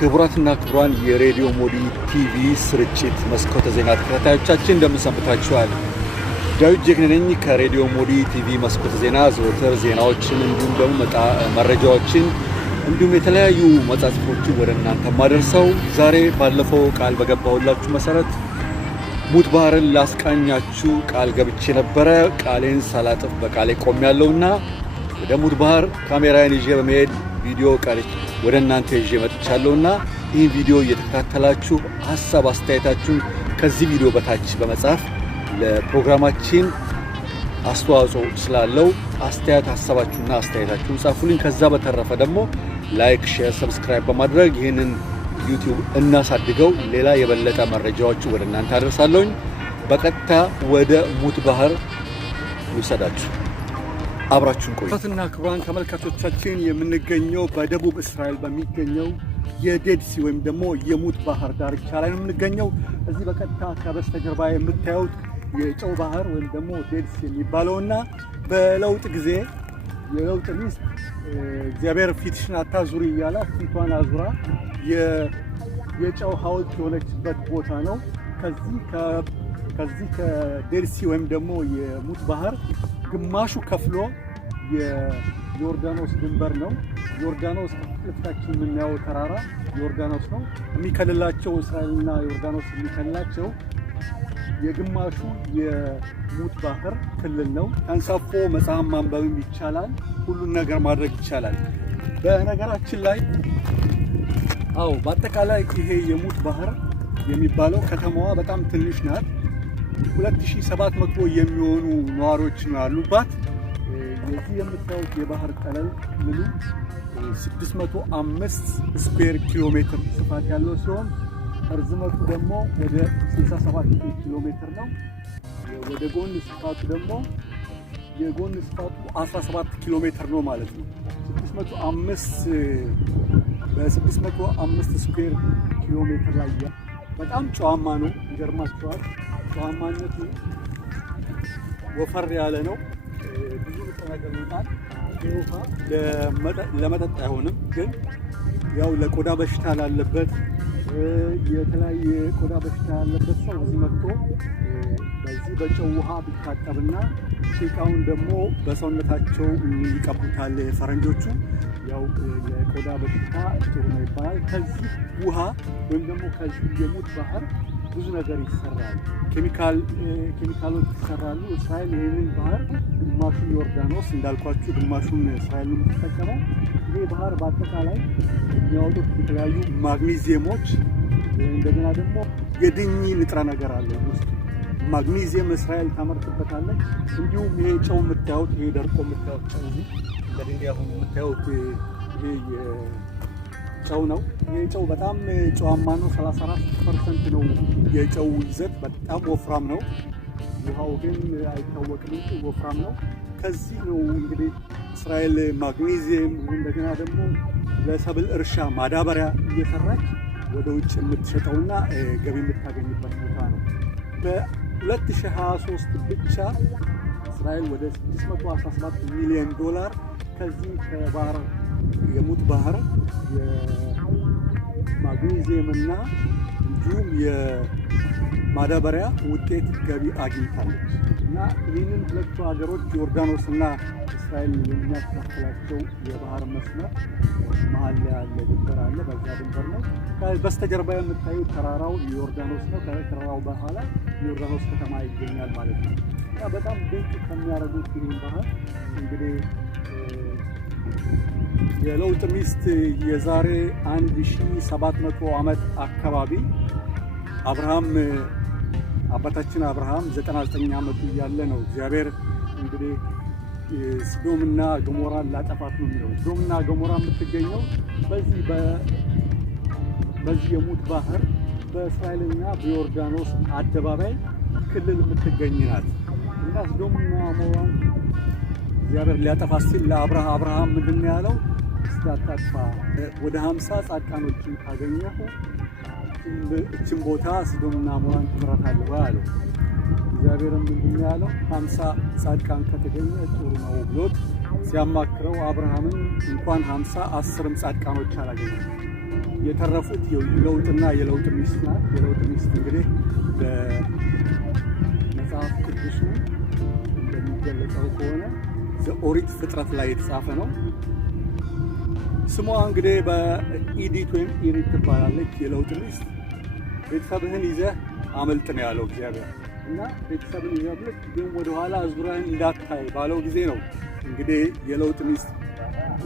ክቡራትና ክቡራን የሬዲዮ ሞዲ ቲቪ ስርጭት መስኮተ ዜና ተከታታዮቻችን እንደምን ሰንብታችኋል? ዳዊት ጀግና ነኝ ከሬዲዮ ሞዲ ቲቪ መስኮተ ዜና ዘወትር ዜናዎችን እንዲሁም ደግሞ መረጃዎችን እንዲሁም የተለያዩ መጻጽፎችን ወደ እናንተ ማደርሰው ዛሬ ባለፈው ቃል በገባሁላችሁ መሰረት ሙት ባህርን ላስቃኛችሁ ቃል ገብቼ ነበረ። ቃሌን ሳላጥፍ በቃሌ ቆሜያለሁና ወደ ሙት ባህር ካሜራዬን ይዤ በመሄድ ቪዲዮ ቀርጬ ወደ እናንተ ይዤ መጥቻለሁና ይህን ቪዲዮ እየተከታተላችሁ ሐሳብ አስተያየታችሁን ከዚህ ቪዲዮ በታች በመጻፍ ለፕሮግራማችን አስተዋጽኦ ስላለው አስተያየት ሐሳባችሁና አስተያየታችሁን ጻፉልኝ። ከዛ በተረፈ ደግሞ ላይክ፣ ሼር፣ ሰብስክራይብ በማድረግ ይህንን ዩቲዩብ እናሳድገው። ሌላ የበለጠ መረጃዎች ወደ እናንተ አደርሳለሁ። በቀጥታ ወደ ሙት ባህር ልውሰዳችሁ። አብራችሁን ቆዩ። ክቡራትና ክቡራን ተመልካቾቻችን የምንገኘው በደቡብ እስራኤል በሚገኘው የዴድ ሲ ወይም ደግሞ የሙት ባህር ዳርቻ ላይ ነው የምንገኘው። እዚህ በቀጥታ ከበስተጀርባ የምታዩት የጨው ባህር ወይም ደግሞ ዴድ ሲ የሚባለውና በለውጥ ጊዜ የለውጥ ሚስት እግዚአብሔር ፊትሽን አታዙሪ እያለ ፊቷን አዙራ የጨው ሐውልት የሆነችበት ቦታ ነው። ከዚህ ከዴድ ሲ ወይም ደግሞ የሙት ባህር ግማሹ ከፍሎ የዮርዳኖስ ድንበር ነው። ዮርዳኖስ ከፍታችን የምናየው ተራራ ዮርዳኖስ ነው። የሚከልላቸው እስራኤልና ዮርዳኖስ የሚከልላቸው የግማሹ የሙት ባህር ክልል ነው። ተንሳፎ መጽሐፍ ማንበብም ይቻላል። ሁሉን ነገር ማድረግ ይቻላል። በነገራችን ላይ በአጠቃላይ ይሄ የሙት ባህር የሚባለው ከተማዋ በጣም ትንሽ ናት። 2700 የሚሆኑ ነዋሪዎች ነው ያሉባት። የዚህ የምታዩት የባህር ጠለል ሙሉ 605 ስኩዌር ኪሎ ሜትር ስፋት ያለው ሲሆን ርዝመቱ ደግሞ ወደ 67 ኪሎ ሜትር ነው። ወደ ጎን ስፋቱ ደግሞ የጎን ስፋቱ 17 ኪሎ ሜትር ነው ማለት ነው። 605 ስኩዌር ኪሎ ሜትር ላይ በጣም ጨዋማ ነው። ይገርማችኋል። ጨዋማነቱ ወፈር ያለ ነው። ብዙ ነገር ይወጣል። ውሃ ለመጠጥ አይሆንም፣ ግን ያው ለቆዳ በሽታ ላለበት የተለያየ ቆዳ በሽታ ያለበት ሰው እዚህ መጥቶ በዚህ በጨው ውሃ ቢታጠብና ጭቃውን ደግሞ በሰውነታቸው ይቀቡታል ፈረንጆቹ። ያው የቆዳ በሽታ ጥሩ ነው ይባላል። ከዚህ ውሃ ወይም ደግሞ ከዚህ የሙት ባህር ብዙ ነገር ይሰራል። ኬሚካሎች ይሰራሉ። እስራኤል ይህንን ባህር ግማሹን ዮርዳኖስ እንዳልኳችሁ ግማሹን እስራኤል የምትጠቀመው። ይህ ባህር በአጠቃላይ የሚያወጡት የተለያዩ ማግኒዚየሞች፣ እንደገና ደግሞ የድኝ ንጥረ ነገር አለ ውስጥ ማግኒዚየም እስራኤል ታመርትበታለች። እንዲሁም ይሄ ጨው የምታዩት ይሄ ደርቆ የምታዩት ጨው በድንጋይ ሆኖ የምታዩት ይሄ ጨው ነው። ይሄ ጨው በጣም ጨዋማ ነው። 34% ነው የጨው ይዘት። በጣም ወፍራም ነው። ውሃው ግን አይታወቅም፣ ወፍራም ነው። ከዚህ ነው እንግዲህ እስራኤል ማግኔዚየም እንደገና ደግሞ ለሰብል እርሻ ማዳበሪያ እየሰራች ወደ ውጭ የምትሸጠውና ገቢ የምታገኝበት ቦታ ነው። በ2023 ብቻ እስራኤል ወደ $617 ሚሊዮን ከዚህ ከባህር የሙት ባህር የማግኔዚየም እና እንዲሁም የማዳበሪያ ውጤት ገቢ አግኝታለች። እና ይህንን ሁለቱ ሀገሮች ዮርዳኖስ እና እስራኤል የሚያካፍላቸው የባህር መስመር መሀል ላይ ያለ ድንበር አለ። በዛ ድንበር ነው። በስተጀርባ የምታዩት ተራራው ዮርዳኖስ ነው። ከተራራው በኋላ ዮርዳኖስ ከተማ ይገኛል ማለት ነው። እና በጣም ድንቅ ከሚያደርጉት ይህን ባህር እንግዲህ የለውጥ ሚስት የዛሬ 1700 ዓመት አካባቢ አባታችን አብርሃም 99 ዓመቱ እያለ ነው እግዚአብሔር እንግዲህ ሶዶምና ገሞራን ላጠፋት ነው የሚለው። ሶዶምና ገሞራ የምትገኘው በዚህ የሙት ባህር በእስራኤልና በዮርዳኖስ አደባባይ ክልል የምትገኝ ናት። እና ሶዶምና ገሞራን እግዚአብሔር ሊያጠፋ ሲል ለአብርሃም ምንድን ነው ያለው? ስታጣፋ ወደ 50 ጻድቃኖችን ካገኘሁ እችን ቦታ ሶዶምና ገሞራን ትምራታለህ አለው። እግዚአብሔርም ምንድን ነው ያለው? 50 ጻድቃን ከተገኘ ጥሩ ነው ብሎት ሲያማክረው አብርሃምን እንኳን 50 10ም ጻድቃኖች አላገኘም። የተረፉት የለውጥና የለውጥ ሚስት ናት። የለውጥ ሚስት እንግዲህ በመጽሐፍ ቅዱሱ እንደሚገለጸው ከሆነ ዘኦሪት ፍጥረት ላይ የተጻፈ ነው። ስሟ እንግዲህ በኢዲት ወይም ኢሪት ትባላለች። የለውጥ ሚስት ቤተሰብህን ይዘህ አመልጥ ነው ያለው እግዚአብሔር እና ቤተሰብን ይዘህ ግን ወደኋላ ዙሪያህን እንዳታይ ባለው ጊዜ ነው እንግዲህ የለውጥ ሚስት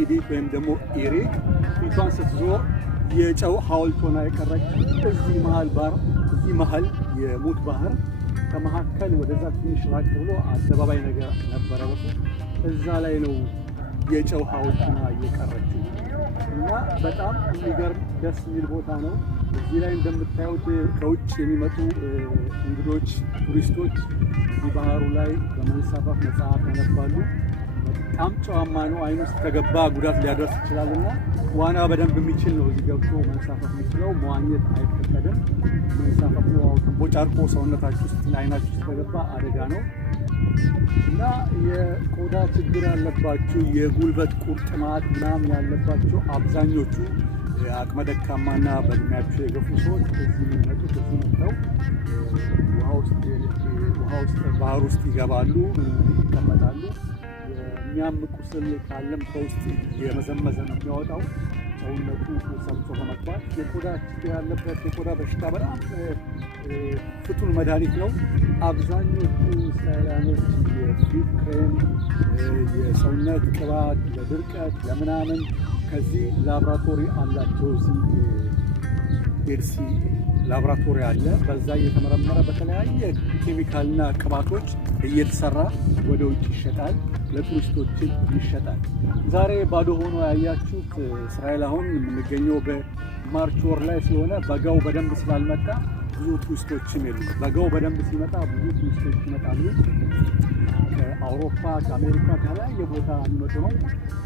ኢዲት ወይም ደግሞ ኢሪት ፊቷን ስትዞር የጨው ሐውልት ሆና የቀረችው እዚህ መሀል የሙት ባህር ከመካከል ወደዛ ትንሽ ራቅ ብሎ አደባባይ ነገር ነበረ። እዛ ላይ ነው የጨው ሐውልት ሆና የቀረችው እና በጣም የሚገርም ደስ የሚል ቦታ ነው። እዚህ ላይ እንደምታዩት ከውጭ የሚመጡ እንግዶች፣ ቱሪስቶች እዚህ ባህሩ ላይ በመንሳፈፍ መጽሐፍ ያነባሉ። በጣም ጨዋማ ነው። አይኑ ውስጥ ከገባ ጉዳት ሊያደርስ ይችላልና ዋና በደንብ የሚችል ነው እዚህ ገብቶ መንሳፈፍ የሚችለው። መዋኘት አይፈቀድም። መንሳፈፍ ነው። ተንቦጫርቆ ሰውነታችሁ ውስጥ አይናችሁ ውስጥ ከገባ አደጋ ነው እና የቆዳ ችግር ያለባችሁ፣ የጉልበት ቁርጥማት ምናምን ያለባችሁ አብዛኞቹ አቅመ ደካማና በእድሜያቸው የገፉ ሰዎች እዚህ የሚመጡት እዚህ መጥተው ውሃ ውስጥ ባህር ውስጥ ይገባሉ፣ ይቀመጣሉ። የሚያም ቁስል ካለም ከውስጥ የመዘመዘ ነው የሚያወጣው። ሰውነቱ ሰብቶ በመግባት የቆዳ ችግር ያለበት የቆዳ በሽታ በጣም ፍቱን መድኃኒት ነው። አብዛኞቹ እስራኤላውያኖች የፊት ክሬም፣ የሰውነት ቅባት ለድርቀት ለምናምን ከዚህ ላብራቶሪ አላቸው። እዚህ ዴርሲ ላብራቶሪ አለ። በዛ እየተመረመረ በተለያየ ኬሚካልና ቅባቶች እየተሰራ ወደ ውጭ ይሸጣል፣ ለቱሪስቶች ይሸጣል። ዛሬ ባዶ ሆኖ ያያችሁት እስራኤል አሁን የምንገኘው በማርች ወር ላይ ስለሆነ በጋው በደንብ ስላልመጣ ብዙ ቱሪስቶችም የሉ። በጋው በደንብ ሲመጣ ብዙ ቱሪስቶች ይመጣሉ። ከአውሮፓ ከአሜሪካ ከተለያየ ቦታ የሚመጡ ነው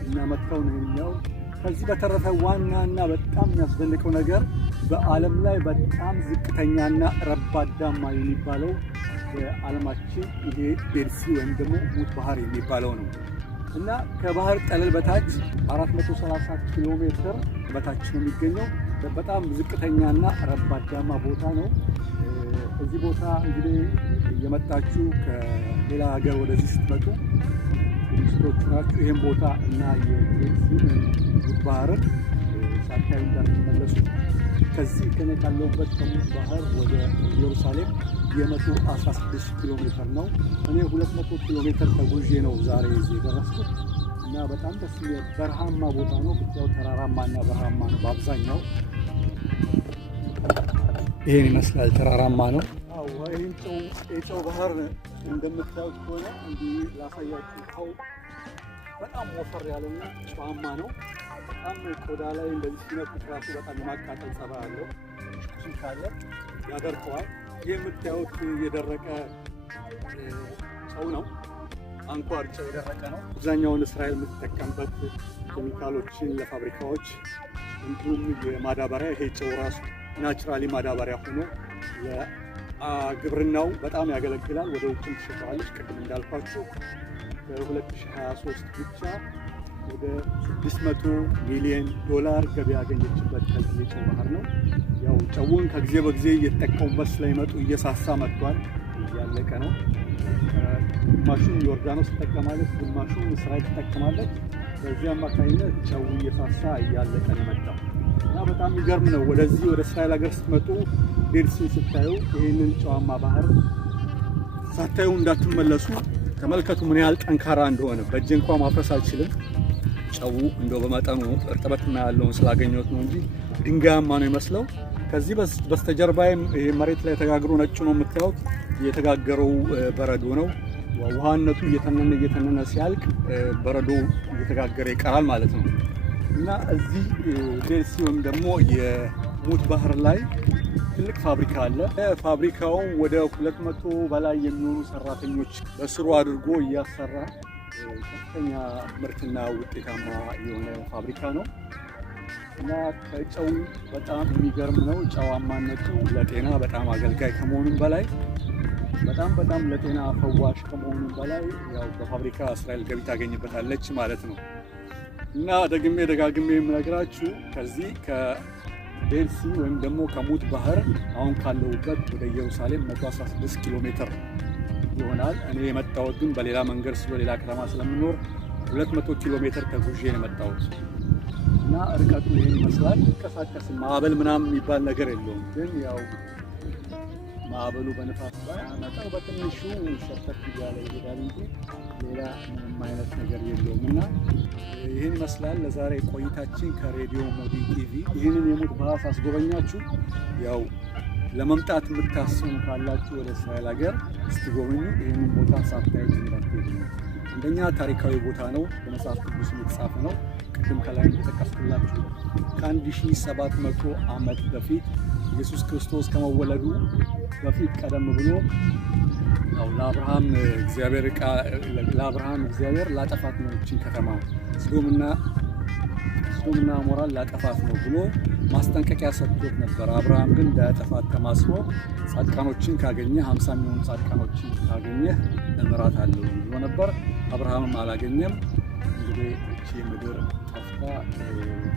እና መጥተው ነው የሚያው። ከዚህ በተረፈ ዋናና በጣም የሚያስደንቀው ነገር በዓለም ላይ በጣም ዝቅተኛና ረባዳማ የሚባለው በዓለማችን ይሄ ዴርሲ ወይም ደግሞ ሙት ባህር የሚባለው ነው እና ከባህር ጠለል በታች 430 ኪሎ ሜትር በታች ነው የሚገኘው። በጣም ዝቅተኛና ረባዳማ ቦታ ነው። እዚህ ቦታ እንግዲህ የመጣችሁ ከሌላ ሀገር ወደዚህ ስትመጡ ቱሪስቶች ናችሁ ይህን ቦታ እና የዴርሲ ሙት ባህርን ሳታዩ እንዳትመለሱ። ከዚህ ከኔ ካለሁበት ከሙት ባህር ወደ ኢየሩሳሌም የ116 ኪሎ ሜትር ነው። እኔ 200 ኪሎ ሜትር ተጉዤ ነው ዛሬ እዚህ የደረስኩት እና በጣም ደስ የሚል በረሃማ ቦታ ነው። ብቻው ተራራማና በረሃማ ነው በአብዛኛው። ይሄን ይመስላል፣ ተራራማ ነው። ይህን የጨው ባህር እንደምታዩት ከሆነ እንዲህ ላሳያችሁ። በጣም ወፈር ያለና ጨዋማ ነው። በጣም ቆዳ ላይ እንደዚህ ሲነኩት ራሱ በጣም የማቃጠል ጸባይ አለው። ቁስል ካለ ያደርቀዋል። ይህ የምታዩት የደረቀ ጨው ነው። አንኳር ጨው የደረቀ ነው። አብዛኛውን እስራኤል የምትጠቀምበት ኬሚካሎችን ለፋብሪካዎች እንዲሁም የማዳበሪያ ይሄ ጨው ራሱ ናቹራሊ ማዳበሪያ ሆኖ ለግብርናው በጣም ያገለግላል። ወደ ውጭም ትሸጠዋለች። ቅድም እንዳልኳችሁ በ2023 ብቻ ወደ $600 ሚሊዮን ገቢ ያገኘችበት ከዚህ የጨው ባህር ነው። ያው ጨውን ከጊዜ በጊዜ እየተጠቀሙበት ስለሚመጡ እየሳሳ መጥቷል። እያለቀ ነው። ግማሹን ዮርዳኖስ ትጠቀማለች፣ ግማሹን እስራኤል ትጠቀማለች። በዚህ አማካኝነት ጨው እየሳሳ እያለቀ ነው መጣው እና በጣም የሚገርም ነው። ወደዚህ ወደ እስራኤል ሀገር ስትመጡ ዴርሲን ስታዩ ይህንን ጨዋማ ባህር ሳታዩ እንዳትመለሱ። ተመልከቱ ምን ያህል ጠንካራ እንደሆነ። በእጄ እንኳን ማፍረስ አልችልም። ጨው እንደው በመጠኑ እርጥበትና ያለውን ስላገኘሁት ነው እንጂ ድንጋያማ ነው ይመስለው። ከዚህ በስተጀርባዬም ይሄ መሬት ላይ ተጋግሮ ነጭ ነው የምታዩት። የተጋገረው በረዶ ነው። ውሃነቱ እየተነነ ሲያልቅ በረዶ እየተጋገረ ይቀራል ማለት ነው እና እዚህ ዴርሲ ወይም ደግሞ የሙት ባህር ላይ ትልቅ ፋብሪካ አለ። ፋብሪካው ወደ 200 በላይ የሚሆኑ ሰራተኞች በስሩ አድርጎ እያሰራ ከፍተኛ ምርትና ውጤታማ የሆነ ፋብሪካ ነው እና ከጨው በጣም የሚገርም ነው። ጨዋማነቱ ለጤና በጣም አገልጋይ ከመሆኑም በላይ በጣም ለጤና ፈዋሽ ከመሆኑም በላይ ያው በፋብሪካ እስራኤል ገቢ ታገኝበታለች ማለት ነው እና ደጋግሜ የምነግራችሁ ከዚህ ዴልሲ ወይም ደግሞ ከሙት ባህር አሁን ካለውበት ወደ ኢየሩሳሌም 116 ኪሎ ሜትር ይሆናል። እኔ የመጣሁት ግን በሌላ መንገድ ሌላ ከተማ ስለምኖር 200 ኪሎ ሜትር ተጉዤ ነው የመጣሁት እና ርቀቱ ይሄን ይመስላል። እንቀሳቀስ ማዕበል ምናምን የሚባል ነገር የለውም። ግን ያው ማዕበሉ በነፋስ ባያመጣው በትንሹ ሸርተት እያለ ይሄዳል እንጂ ሌላ ምንም አይነት ነገር የለውም እና ይህን ይመስላል ለዛሬ ቆይታችን ከሬዲዮ ሞዲ ቲቪ። ይህንን የሙት ባህር ሳስጎበኛችሁ ያው ለመምጣት የምታስቡ ካላችሁ ወደ እስራኤል ሀገር ስትጎበኙ ይህንን ቦታ ሳታዩት እንዳትሄዱ ነው። አንደኛ ታሪካዊ ቦታ ነው፣ በመጽሐፍ ቅዱስ የተጻፈ ነው። ቅድም ከላይ እንደተጠቀስኩላችሁ ከ1700 ዓመት በፊት ኢየሱስ ክርስቶስ ከመወለዱ በፊት ቀደም ብሎ ያው ለአብርሃም እግዚአብሔር ላጠፋት ነው እቺን ከተማ ሶዶምና ገሞራን ላጠፋት ነው ብሎ ማስጠንቀቂያ ሰጥቶት ነበር። አብርሃም ግን እንዳያጠፋት ተማስሎ ጻድቃኖችን ካገኘ 50 የሚሆኑ ጻድቃኖችን ካገኘ እምራታለሁ ብሎ ነበር። አብርሃምም አላገኘም። እንግዲህ እቺ ምድር ጠፍታ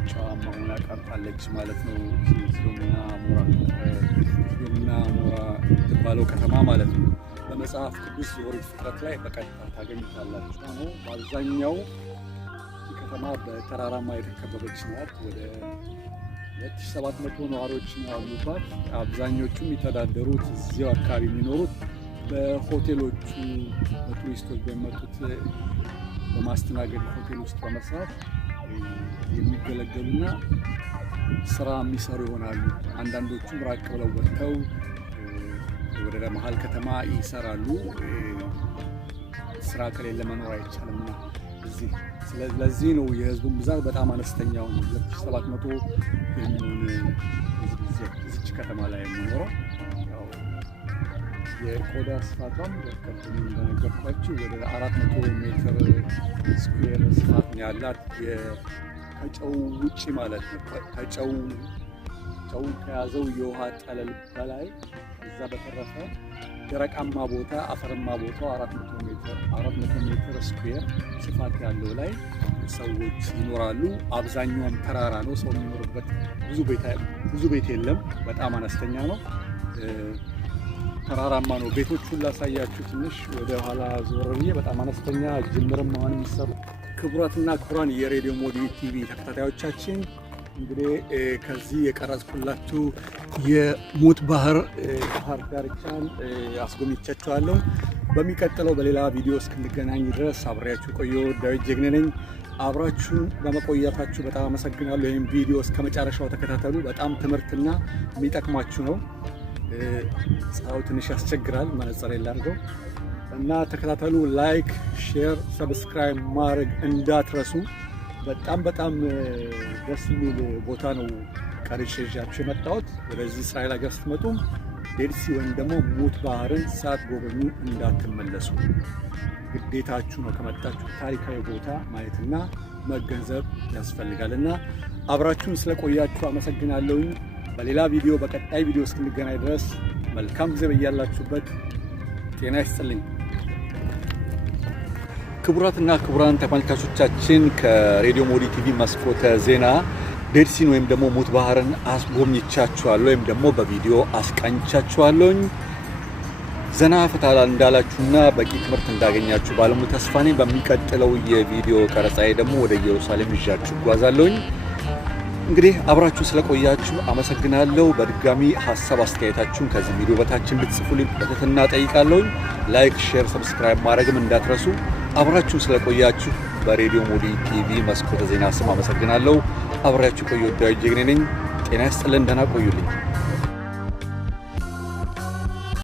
ጨዋማ ሆና ቀርታለች ማለት ነው። ሶዶምና ገሞራ የተባለው ከተማ ማለት ነው። በመጽሐፍ ቅዱስ ኦሪት ፍጥረት ላይ በቀጥታ ታገኙታላችሁ ነው። በአብዛኛው ከተማ በተራራማ የተከበበች ናት። ወደ 2700 ነዋሪዎች ነው ያሉባት። አብዛኞቹ የሚተዳደሩት እዚያው አካባቢ የሚኖሩት በሆቴሎቹ በቱሪስቶች በመጡት በማስተናገድ ሆቴል ውስጥ በመስራት የሚገለገሉና ስራ የሚሰሩ ይሆናሉ። አንዳንዶቹም ራቅ ብለው ወጥተው ወደ መሀል ከተማ ይሰራሉ። ስራ ከሌለ መኖር አይቻልምና እዚህ ስለዚህ ነው የህዝቡን ብዛት በጣም አነስተኛው ነው። 2700 የሚሆን እዚች ከተማ ላይ የሚኖረው ያው የቆዳ ስፋቷም በቀጥታ እንደነገርኳችሁ ወደ 400 ሜትር ስኩዌር ስፋት ነው ያላት። ከጨው ውጪ ማለት ነው። ጨው ከያዘው የውሃ ጠለል በላይ እዛ በተረፈ ደረቃማ ቦታ አፈርማ ቦታው 400 ሜትር ስኩዌር ስፋት ያለው ላይ ሰዎች ይኖራሉ። አብዛኛውም ተራራ ነው። ሰው የሚኖርበት ብዙ ቤት የለም። በጣም አነስተኛ ነው። ተራራማ ነው። ቤቶቹን ላሳያችሁ ትንሽ ወደ ኋላ ዞር ብዬ። በጣም አነስተኛ ጅምርም መሆን የሚሰሩ ክቡራትና ክቡራን የሬዲዮ ሞዲ ቲቪ ተከታታዮቻችን እንግዲህ ከዚህ የቀረጽኩላችሁ የሙት ባህር ዳርቻን አስጎብኝቻችኋለሁ። በሚቀጥለው በሌላ ቪዲዮ እስክንገናኝ ድረስ አብሬያችሁ ቆየሁ። ዳዊት ጀግኔ ነኝ። አብራችሁን በመቆየታችሁ በጣም አመሰግናለሁ። ይህም ቪዲዮ እስከ መጨረሻው ተከታተሉ። በጣም ትምህርትና የሚጠቅማችሁ ነው። ፀሐዩ ትንሽ ያስቸግራል፣ መነጽር ላድርገው እና ተከታተሉ። ላይክ፣ ሼር፣ ሰብስክራይብ ማድረግ እንዳትረሱ። በጣም ደስ የሚል ቦታ ነው ቀርጬ ይዣችሁ የመጣሁት። ወደዚህ እስራኤል ሀገር ስትመጡ ዴልሲ ወይም ደግሞ ሙት ባህርን ሳትጎበኙ እንዳትመለሱ። ግዴታችሁ ነው። ከመጣችሁ ታሪካዊ ቦታ ማየትና መገንዘብ ያስፈልጋልና አብራችሁን ስለቆያችሁ አመሰግናለሁኝ። በሌላ ቪዲዮ በቀጣይ ቪዲዮ እስክንገናኝ ድረስ መልካም ጊዜ በያላችሁበት ጤና ይስጥልኝ። ክቡራትና ክቡራን ተመልካቾቻችን ከሬዲዮ ሞዲ ቲቪ መስኮተ ዜና ዴልሲን ወይም ደግሞ ሙት ባህርን አስጎብኝቻችኋለሁ ወይም ደግሞ በቪዲዮ አስቃኝቻችኋለሁኝ። ዘና ፈታ እንዳላችሁና በቂ ትምህርት እንዳገኛችሁ ባለሙሉ ተስፋ ነኝ። በሚቀጥለው የቪዲዮ ቀረጻዬ ደግሞ ወደ ኢየሩሳሌም ይዣችሁ እጓዛለሁኝ። እንግዲህ አብራችሁ ስለቆያችሁ አመሰግናለሁ። በድጋሚ ሐሳብ አስተያየታችሁን ከዚህ ቪዲዮ በታች እንድትጽፉልኝ በትህትና ጠይቃለሁ። ላይክ፣ ሼር፣ ሰብስክራይብ ማድረግም እንዳትረሱ። አብራችሁ ስለቆያችሁ በሬዲዮ ሞዲ ቲቪ መስኮተ ዜና ስም አመሰግናለሁ። አብራችሁ ቆዩ። ዳዊት ጀግኔ ነኝ። ጤና ይስጥልን። ደህና ቆዩልኝ።